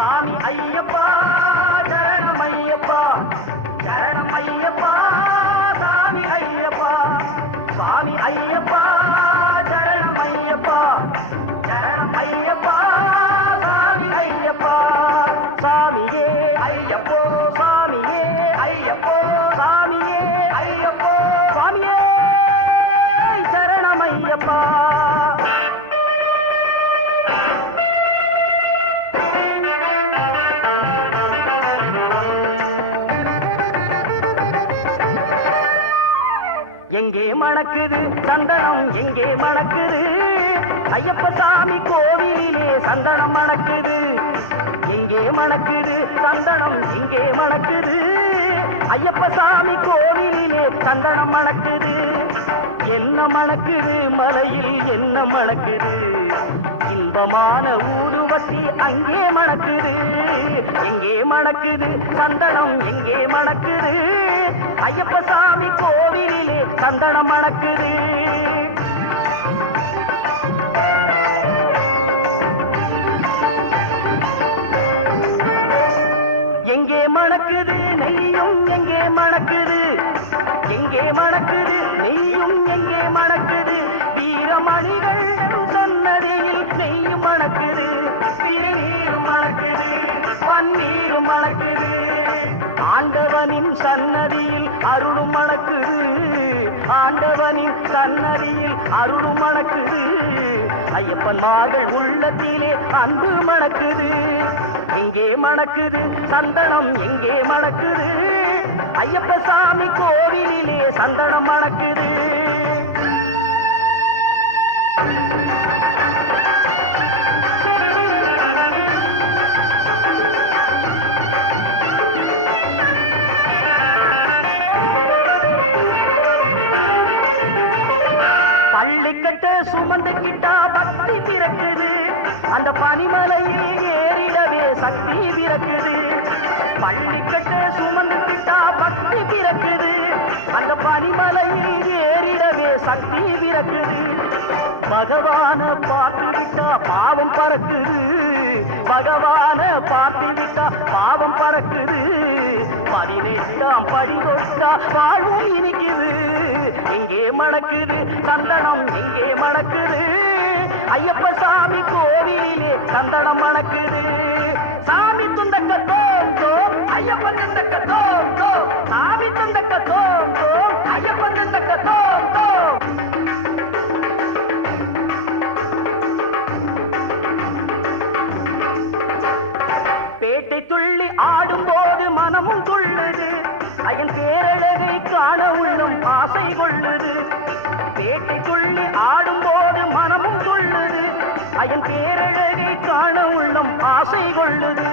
சாமி ஐயப்பா சரணம் ஐயப்பா சரணம் ஐயப்பா சாமி ஐயப்பா சுவாமி ஐயப்பா சரணம் ஐயப்பா சரணம் ஐயப்பா சாமி ஐயப்பா சாமியே ஐயப்போ சாமியே ஐயப்போ சாமியே ஐயப்போ சுவாமியே சரணம் ஐயப்பா. எங்கே மணக்குது சந்தனம் எங்கே மணக்குது ஐயப்ப சாமி கோவிலிலே சந்தனம் மணக்குது எங்கே மணக்குது சந்தனம் எங்கே மணக்குது ஐயப்ப சாமி கோவிலிலே சந்தனம் மணக்குது என்ன மணக்குது மலையில் என்ன மணக்குது இன்பமான ஊதுவத்தி அங்கே மணக்குது எங்கே மணக்குது சந்தனம் எங்கே மணக்குது ஐயப்ப சாமி கோவிலிலே சந்தனம் மணக்குது. எங்கே மணக்குது நெய்யும் எங்கே மணக்குது எங்கே மணக்குது நெய்யும் எங்கே மணக்குது வீரமணிகள் சன்னதியில் நெய்யும் மணக்குது திருநீரும் மணக்குது பன்னீரும் மணக்குது ஆண்டவனின் சன்னதியில் அருளும் மணக்குது ஆண்டவனின் சன்னதியில் அருளும் மணக்குது ஐயப்பன் மகள் உள்ளத்திலே அன்பு மணக்குது எங்கே மணக்குது சந்தனம் எங்கே மணக்குது ஐயப்ப சாமி கோவிலிலே சந்தனம் மணக்குது. பள்ளிக்கட்ட சுமந்துக்கிட்டா பக்தி பிறக்குது அந்த பனிமலையில் ஏறிடவே சக்தி பிறக்குது பள்ளிக்கட்ட சுமந்துக்கிட்டா பக்தி பிறக்குது அந்த பனிமலையில் ஏறிடவே சக்தி பிறக்குது பகவான பார்த்துவிட்டா பாவம் பறக்குது பகவான பார்த்துவிட்டா பாவம் பறக்குது 18ஆம் படி தொட்டா வாழ்வும் இனிக்குது எங்கே மணக்குது சந்தனம் எங்கே மணக்குது ஐயப்ப சாமி கோவிலிலே சந்தனம் மணக்குது சாமி துந்தக்க தோம் தோம் ஐயப்பன் துந்தக்க தோம் தோம் சாமி துந்தக்க தோம் தோம் ஐயப்பன் துந்தக்க தோம் தோம். பேட்டை துள்ளி ஆடும்போது மனமும் துள்ளுது அயன் பேரழகை காண உள்ளும் ஆசை கொள்ளுது பேட்டை துள்ளி ஆடும்போது மனமும் துள்ளுது அயன் பேரழகை காண உள்ளும் ஆசை கொள்ளுது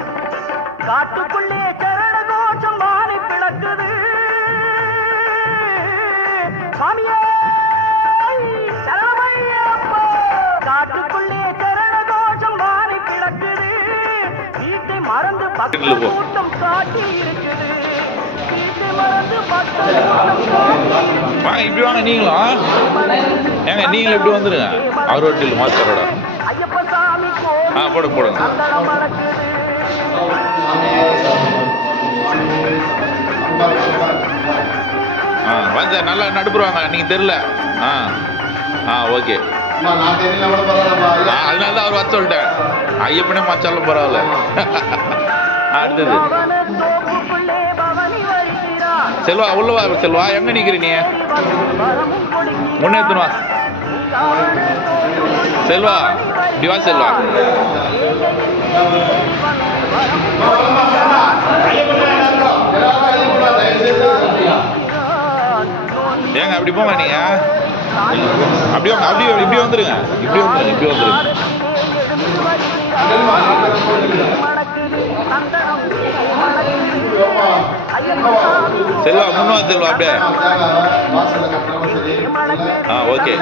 காட்டுக்குள்ளே சரண கோஷம் வானை பிளக்குது சாமியே சரணமையப்பா காட்டுக்குள்ளே சரண கோஷம் வானை பிளக்குது வீட்டை மறந்து பக்தர் கூட்டம் காட்டி இருக்குது வீட்டை மறந்து பக்தர் கூட்டம் காட்டி வாங்க இப்படி வாங்க நீங்களும் ஏங்க நீங்களும் இப்படி வந்துடுங்க அவர் வட்டியில் மாஸ்டரோட ஐயப்ப சாமி கோவில் போடுங்க சந்தனம் மணக்குது வந்து நல்லா நடுப்புருவாங்க நீங்கள் தெரியல ஓகே அதனால தான் அவர் வர சொல்லிட்டேன் ஐயப்பனே மாச்சாலும் பரவாயில்ல அடுத்தது செல்வா உள்ளவா செல்வா எங்க நிக்கிற நீ முன்னேத்துவா செல்வா இப்படி வா செல்வா ஏங்க அப்படி போங்க நீங்க அப்படி வாங்க அப்படி இப்படி வந்துருங்க இப்படி வந்துருங்க இப்படி வந்துருங்க செல்வா முன்வா செல்வா அப்படியே ஓகே